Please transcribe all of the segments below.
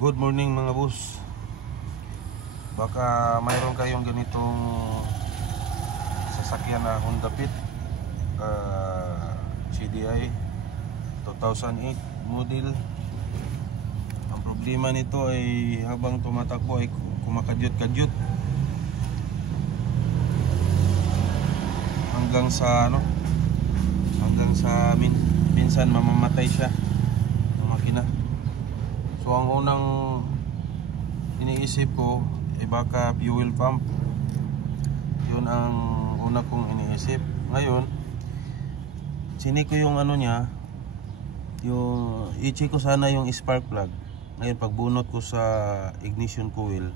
Good morning mga boss. Baka mayroon kayong ganitong sasakyan na Honda Fit CDI 2008 model. Ang problema nito ay habang tumatakbo ay kumakadyot-kadyot hanggang sa minsan mamamatay siya ng makina. So ang unang iniisip ko ay baka fuel pump. Yun ang una kong iniisip. Ngayon sinik ko yung niya, yung i-check ko sana yung spark plug. Ngayon pagbunot ko sa ignition coil,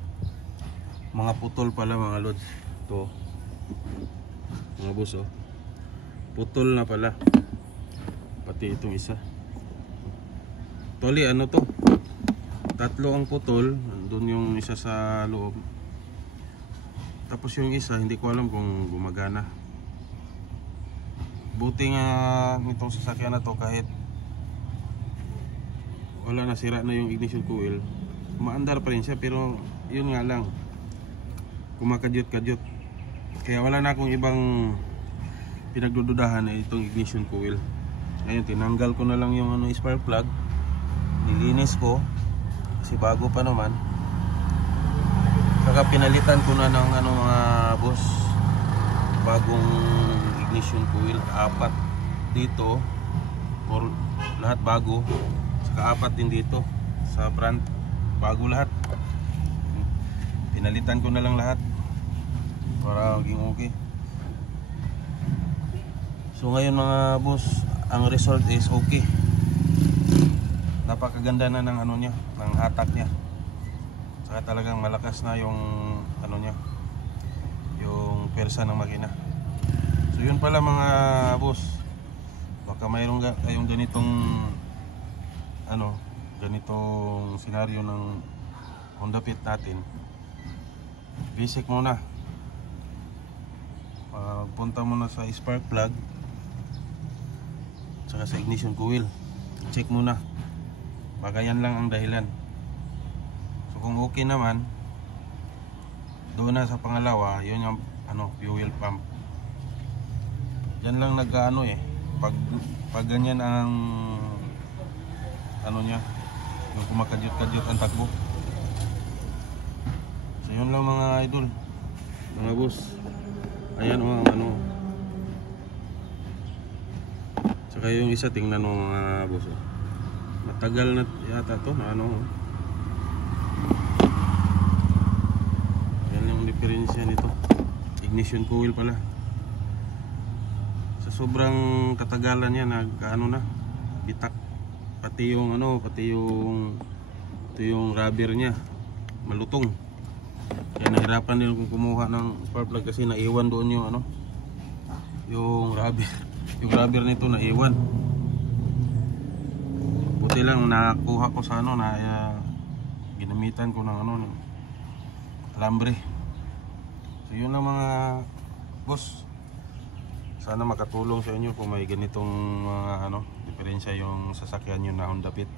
mga putol pala mga lods. Ito mga boss, putol na pala pati itong isa. Toli to, tatlo ang putol, doon yung isa sa loob, tapos yung isa hindi ko alam kung gumagana. Buti nga nitong sasakyan na to, kahit wala, nasira na yung ignition coil, maandar pa rin siya, pero yun nga lang, kumakadyot-kadyot. Kaya wala na akong ibang pinagdududahan na itong ignition coil. Ngayon tinanggal ko na lang yung spark plug, nilinis ko kasi bago pa naman. Saka pinalitan ko na ng mga boss, bagong ignition coil, 4 dito, or lahat bago. Saka 4 din dito sa front, bago lahat. Pinalitan ko na lang lahat para maging okay. So ngayon mga boss, ang result is okay. Napakaganda na ng niya, ng hatak niya. Saka talagang malakas na yung niya, yung persa ng makina. So yun pala mga boss, baka mayroong kayong ganitong ganitong senaryo ng Honda Fit natin. Basic muna, punta muna sa spark plug saka sa ignition coil, check muna, baka yan lang ang dahilan. So kung okay naman, doon na sa pangalawa, yun yung fuel pump. Yan lang pag ganyan ang niya, yung kumakadyot-kadyot ang takbo. So yun lang mga idol, mga boss. Ayan ang saka yung isa, tingnan mo mga boss, matagal na yata to na yan yung diferensya nito, ignition coil pala. Sa sobrang katagalan niya, na bitak. Pati yung ito yung rubber niya malutong. Kaya nahirapan din kung kumuha ng spark plug kasi naiwan doon yung rubber. Yung rubber nito naiwan. Buti lang nakuha ko sa ginamitan ko ng alambre. So yun lang mga boss. Sana makatulong sa inyo kung may ganitong diferensya yung sasakyan nyo na Honda Fit.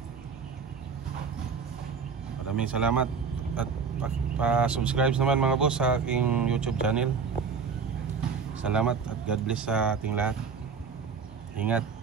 Maraming salamat at pa-subscribe naman mga boss sa aking YouTube channel. Salamat at God bless sa ating lahat. Ingat.